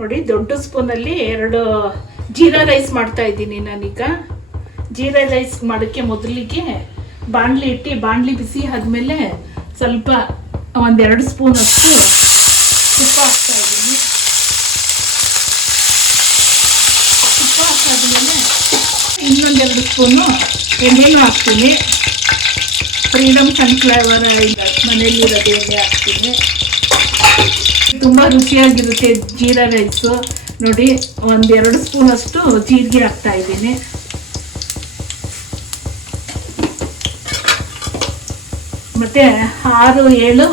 ನೋಡಿ, ದೊಡ್ಡ ಸ್ಪೂನಲ್ಲಿ 2 ಜೀರಾ ರೈಸ್ ಮಾಡ್ತಾ ಇದ್ದೀನಿ ನಾನೀಗ. ಜೀರಾ ರೈಸ್ ಮಾಡೋಕ್ಕೆ ಮೊದಲಿಗೆ ಬಾಣಲಿ ಇಟ್ಟು ಬಾಣಲಿ ಬಿಸಿ ಆದಮೇಲೆ ಸ್ವಲ್ಪ 1-2 ಸ್ಪೂನ್ ಅಷ್ಟು ತುಪ್ಪ ಹಾಕ್ತಾ ಇದ್ದೀನಿ. ತುಪ್ಪ ಹಾಕಾದ್ಮೇಲೆ ಇನ್ನೊಂದೆರಡು ಸ್ಪೂನು ಎಣ್ಣೆನೂ ಹಾಕ್ತೀನಿ. ಫ್ರೀಡಮ್ ಸನ್ಫ್ಲವರ್ ಆಯಿಲ್ ಮನೆಯಲ್ಲಿರೋದು ಎಣ್ಣೆ ಹಾಕ್ತೀನಿ. ತುಂಬ ರುಚಿಯಾಗಿರುತ್ತೆ ಜೀರಾ ರೈಸು. ನೋಡಿ, 1-2 ಸ್ಪೂನ್ ಅಷ್ಟು ಜೀರಿಗೆ ಹಾಕ್ತಾ ಇದ್ದೀನಿ. ಮತ್ತೆ 6-7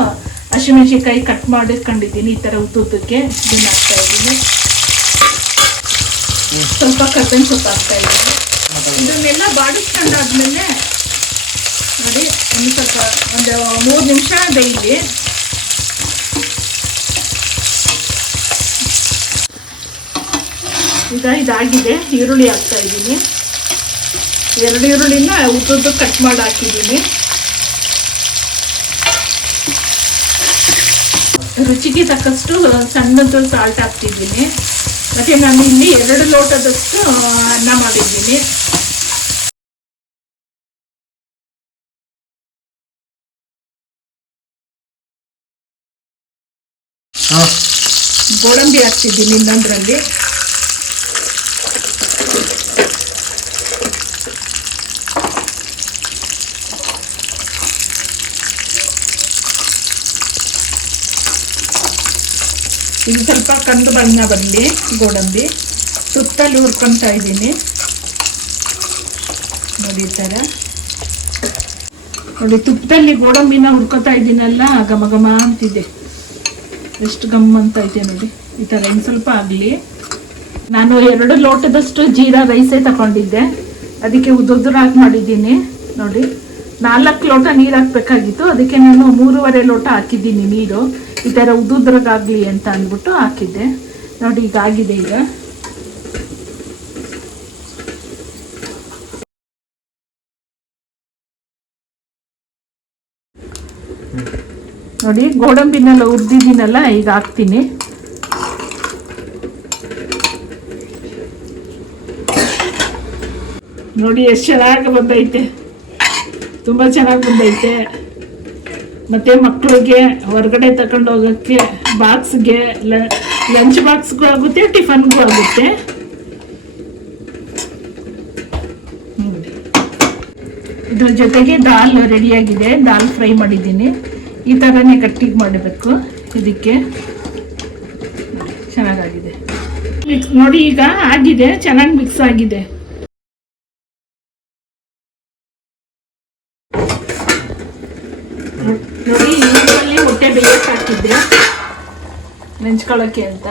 ಹಸಿಮೆಣಸಿನ್ಕಾಯಿ ಕಟ್ ಮಾಡಿಕೊಂಡಿದ್ದೀನಿ. ಈ ಥರ ಉದ್ದುದ್ದಕ್ಕೆ ಇದನ್ನ ಹಾಕ್ತಾ ಇದ್ದೀನಿ. ಸ್ವಲ್ಪ ಕರ್ಬೇವಿನ ಸೊಪ್ಪು ಹಾಕ್ತಾ ಇದ್ದೀನಿ. ಇದನ್ನೆಲ್ಲ ಬಾಡಿಸ್ಕೊಂಡಾದ್ಮೇಲೆ ನೋಡಿ, ಸ್ವಲ್ಪ 3 ನಿಮಿಷ ಬೇಯಲಿ. ಈಗ ಇದಾಗಿದೆ. ಈರುಳ್ಳಿ ಹಾಕ್ತಾ ಇದ್ದೀನಿ. 2 ಈರುಳ್ಳಿನ ಉದ್ದುದ್ದು ಕಟ್ ಮಾಡಿ ಹಾಕಿದ್ದೀನಿ. ರುಚಿಗೆ ತಕ್ಕಷ್ಟು ಸಣ್ಣದು ಸಾಲ್ಟ್ ಹಾಕ್ತಿದ್ದೀನಿ. ಮತ್ತು ನಾನು ಇಲ್ಲಿ 2 ಲೋಟದಷ್ಟು ಅನ್ನ ಮಾಡಿದ್ದೀನಿ. ಗೋಡಂಬಿ ಹಾಕ್ತಿದ್ದೀನಿ ಇನ್ನೊಂದರಲ್ಲಿ. ಇದು ಸ್ವಲ್ಪ ಕಂದು ಬಣ್ಣ ಬರಲಿ ಗೋಡಂಬಿ. ತುಪ್ಪದಲ್ಲಿ ಹುರ್ಕೊತಾ ಇದ್ದೀನಿ. ನೋಡಿ, ಈ ಥರ ನೋಡಿ, ತುಪ್ಪದಲ್ಲಿ ಗೋಡಂಬಿನ ಹುರ್ಕೊತಾ ಇದ್ದೀನಲ್ಲ, ಘಮ ಘಮ ಅಂತಿದೆ. ಎಷ್ಟು ಗಮ್ ಅಂತ ಇದೆ ನೋಡಿ. ಈ ಥರ ಇನ್ನು ಸ್ವಲ್ಪ ಆಗಲಿ. ನಾನು 2 ಲೋಟದಷ್ಟು ಜೀರಾ ರೈಸೇ ತಗೊಂಡಿದ್ದೆ. ಅದಕ್ಕೆ ಉದ್ದುರಾಗಿ ಮಾಡಿದ್ದೀನಿ. ನೋಡಿ, 4 ಲೋಟ ನೀರು ಹಾಕಬೇಕಾಗಿತ್ತು. ಅದಕ್ಕೆ ನಾನು 3.5 ಲೋಟ ಹಾಕಿದ್ದೀನಿ ನೀರು. ಈ ಥರ ಉದ್ದುದ್ರಾಗಲಿ ಅಂತ ಅಂದ್ಬಿಟ್ಟು ಹಾಕಿದ್ದೆ. ನೋಡಿ, ಈಗ ಆಗಿದೆ. ಈಗ ನೋಡಿ, ಗೋಡಂಬಿನೆಲ್ಲ ಹುರಿದಿದ್ದೀನಲ್ಲ, ಈಗ ಹಾಕ್ತೀನಿ. ನೋಡಿ, ಎಷ್ಟು ಚೆನ್ನಾಗಿ ಬಂದೈತೆ. ತುಂಬ ಚೆನ್ನಾಗಿ ಬಂದೈತೆ. ಮತ್ತು ಮಕ್ಕಳಿಗೆ ಹೊರಗಡೆ ತಗೊಂಡು ಹೋಗೋಕ್ಕೆ, ಬಾಕ್ಸ್ಗೆ, ಲಂಚ್ ಬಾಕ್ಸ್ಗೂ ಆಗುತ್ತೆ, ಟಿಫನ್ಗೂ ಆಗುತ್ತೆ. ಇದ್ರ ಜೊತೆಗೆ ದಾಲ್ ರೆಡಿಯಾಗಿದೆ. ದಾಲ್ ಫ್ರೈ ಮಾಡಿದ್ದೀನಿ. ಈ ಥರನೇ ಗಟ್ಟಿಗೆ ಮಾಡಬೇಕು. ಇದಕ್ಕೆ ಚೆನ್ನಾಗಾಗಿದೆ. ನೋಡಿ, ಈಗ ಆಗಿದೆ, ಚೆನ್ನಾಗಿ ಮಿಕ್ಸ್ ಆಗಿದೆ. ನೋಡಿ, ಇದರಲ್ಲಿ ಮೊಟ್ಟೆ ಬೇಯಕ್ಕೆ ಹಾಕಿದ್ದೆ ನೆಂಚ್ಕೊಳ್ಳೋಕ್ಕೆ ಅಂತ.